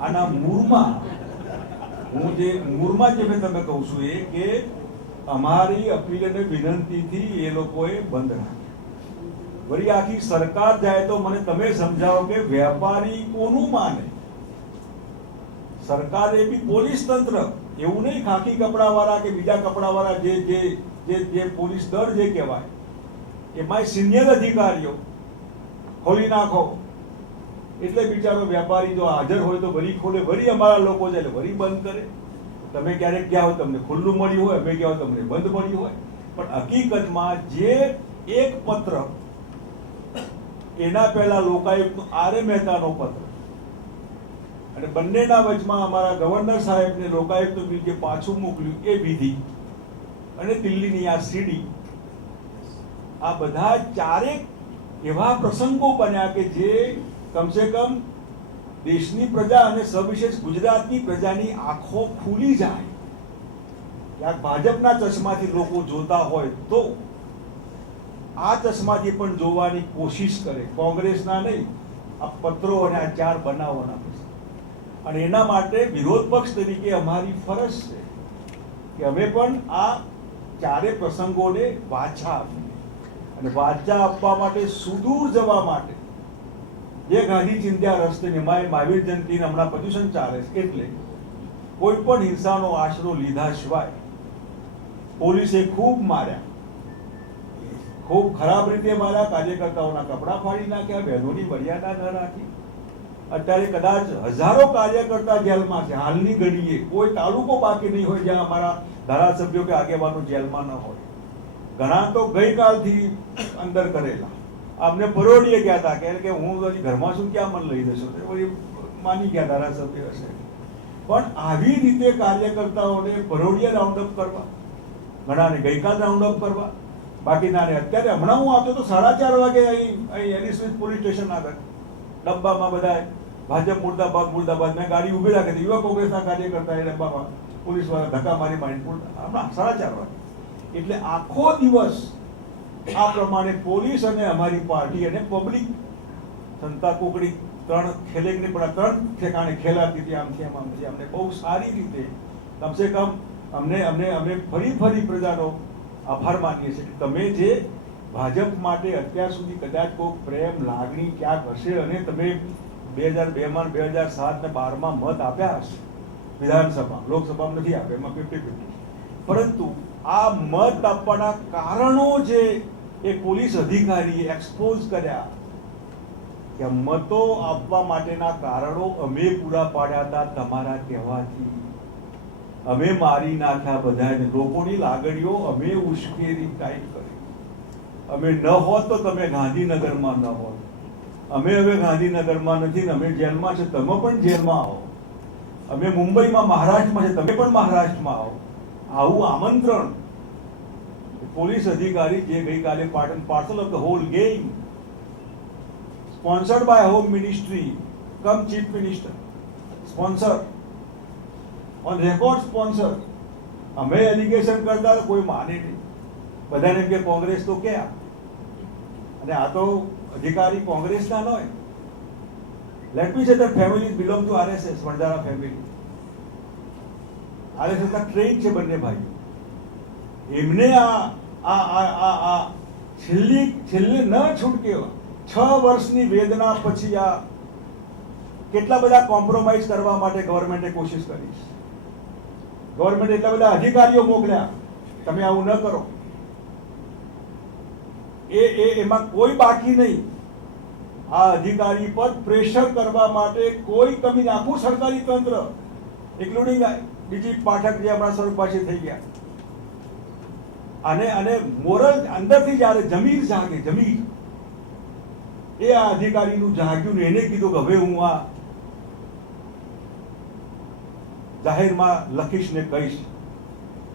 આના મૂળમાં હું જે મૂળમાં જે મેં તમે કહું છું એ કે અમારી અપીલ અને વિનંતીથી એ લોકોએ બંધ રાખ્યું. વળી આખી સરકાર જાય તો મને તમે સમજાવો કે વેપારી કોનું માને? સરકાર એ બી પોલીસ તંત્ર, એવું નહીં ખાકી કપડા વાળા કે બીજા કપડા વાળા જે જે જે જે પોલીસ દળ જે કહેવાય એમાં સિનિયર અધિકારીઓ ખોલી નાખો એટલે બિચારો વેપારી જો હાજર હોય તો વળી ખોલે, વળી અમારા લોકો છે એટલે વળી બંધ કરે. તમે ક્યારેક ગયા હોય તમને ખુલ્લું મળ્યું હોય, અમે ગયા હોય તમને બંધ મળ્યું હોય, પણ હકીકતમાં જે એક પત્ર એના પહેલા લોકાયુક્ત આર મહેતાનો પત્ર અને બંનેના વચમાં અમારા ગવર્નર સાહેબને લોકાયુક્ત બિલ જે પાછું મોકલ્યું એ વિધિ અને દિલ્હીની આ સીડી, આ બધા ચારેક એવા પ્રસંગો બન્યા કે જે કમસે કમ દેશની પ્રજા અને સવિશેષ ગુજરાતની પ્રજાની આંખો ખુલી જાય. ક્યાંક ભાજપના ચશ્માથી લોકો જોતા હોય તો આ ચશ્માથી પણ જોવાની કોશિશ કરે, કોંગ્રેસના નહીં, આ પત્રો અને આ ચાર બનાવવાના. અને એના માટે વિરોધ પક્ષ તરીકે અમારી ફરજ છે કે અમે પણ આ ચારે પ્રસંગોને વાચા આપીએ અને વાચા આપવા માટે સુદૂર જવા માટે જે ગાંધી ચિંધ્યા રસ્તે મહાવીર જયંતિ હમણાં પ્રદૂષણ ચાલે છે એટલે કોઈ પણ હિંસાનો આશરો લીધા સિવાય પોલીસે ખૂબ માર્યા, ખૂબ ખરાબ રીતે માર્યા, કાર્યકર્તાઓના કપડા ફાડી નાખ્યા, બહેનોની મર્યાદા ન રાખી. અત્યારે કદાચ હજારો કાર્યકર્તા જેલમાં છે. હાલની ઘડીએ કોઈ તાલુકો બાકી નહીં હોય જ્યાં અમારા ધારાસભ્યો કે આગેવાનો જેલમાં ન હોય. ઘણા તો ગઈકાલથી અંદર કરેલા. અમને પરોડીએ ગયા હતા કે હું હજી ઘરમાં છું, ક્યાં મને લઈ જશો? માની ગયા ધારાસભ્ય હશે. પણ આવી રીતે કાર્યકર્તાઓને પરોડીએ રાઉન્ડ અપ કરવા, ઘણાને ગઈકાલ રાઉન્ડ અપ કરવા, બાકીનાને અત્યારે હમણાં હું આવતો તો 4:30 વાગે અહીં એલિસબ્રિજ પોલીસ સ્ટેશન આગળ ડબ્બામાં બધા ભાજપ મુર્દાબાદ મુર્દાબાદ, મેં ગાડી ઉભી રાખી, યુવા કોંગ્રેસના કાર્યકર્તા એ ડબ્બામાં પોલીસ વાળા ધક્કા મારી હમણાં 4:30 વાગે. એટલે આખો દિવસ આ પ્રમાણે પોલીસ અને અમારી પાર્ટી અને પબ્લિક સંતા કોકડી ત્રણ ખેલેકની પણ ત્રણ ઠેકાણે ખેલાતી હતી. આમથી આમથી અમને બહુ સારી રીતે કમસે કમ અમે ફરી પ્રજાનો આભાર માનીએ છીએ કે તમે જે ભાજપ માટે અત્યાર સુધી કદાચ કોઈ પ્રેમ લાગણી ક્યાંક હશે અને તમે 2002માં 2007 ને 12માં મત આપ્યા હશે વિધાનસભા, લોકસભામાં નથી આપ્યા, એમાં 50-50, પરંતુ આ મત આપવાના કારણો જે એ પોલીસ અધિકારીએ એક્સપોઝ કર્યા કે મતો આપવા માટેના કારણો અમે પૂરા પાડ્યા હતા તમારા કહેવાથી. અમે મારી નાખ્યા બધાને, લોકોની લાગણીઓ અમે ઉશ્કેરી ટાઈટ કરી. અમે ન હોત તો તમે ગાંધીનગરમાં ન હોત. અમે હવે ગાંધીનગરમાં નથી ને અમે જેલમાં છે, તમે પણ જેલમાં આવો. અમે મુંબઈમાં મહારાષ્ટ્રમાં છે, તમે પણ મહારાષ્ટ્રમાં આવો. આવું આમંત્રણ પોલીસ અધિકારી જે ગઈકાલે parcel of the whole game sponsored by home ministry cum chief minister sponsor on record sponsor. અમે એલિગેશન કરતા તો કોઈ માને નહીં, બધાને એમ કે કોંગ્રેસ તો ક્યાં, અને આ તો અધિકારી કોંગ્રેસના ન હોય. Let me say that family belong to RSS, Vanjara family. RSS ના ટ્રેન છે બંને ભાઈઓ. એમને આ છેલ્લે ન છૂટકે 6 વર્ષની વેદના પછી આ કેટલા બધા કોમ્પ્રોમાઇઝ કરવા માટે ગવર્મેન્ટે કોશિશ કરી. ગવર્મેન્ટ એટલા બધા અધિકારીઓ મોકલ્યા, તમે આવું ન કરો. એમાં કોઈ બાકી નહીં. આ અધિકારી પર પ્રેશર કરવા માટે કોઈ કમી, આખું સરકારી તંત્ર ઇન્ક્લુડિંગ બીજી પાઠક જે હમણાં સ્વરૂપ પાછી થઈ ગયા. અને મોરલ અંદરથી જ્યારે જમીર જાગે, જમીર એ આ અધિકારીનું જાગ્યું ને એને કીધું કે હવે હું આ જાહેરમાં લખીશ ને કહીશ.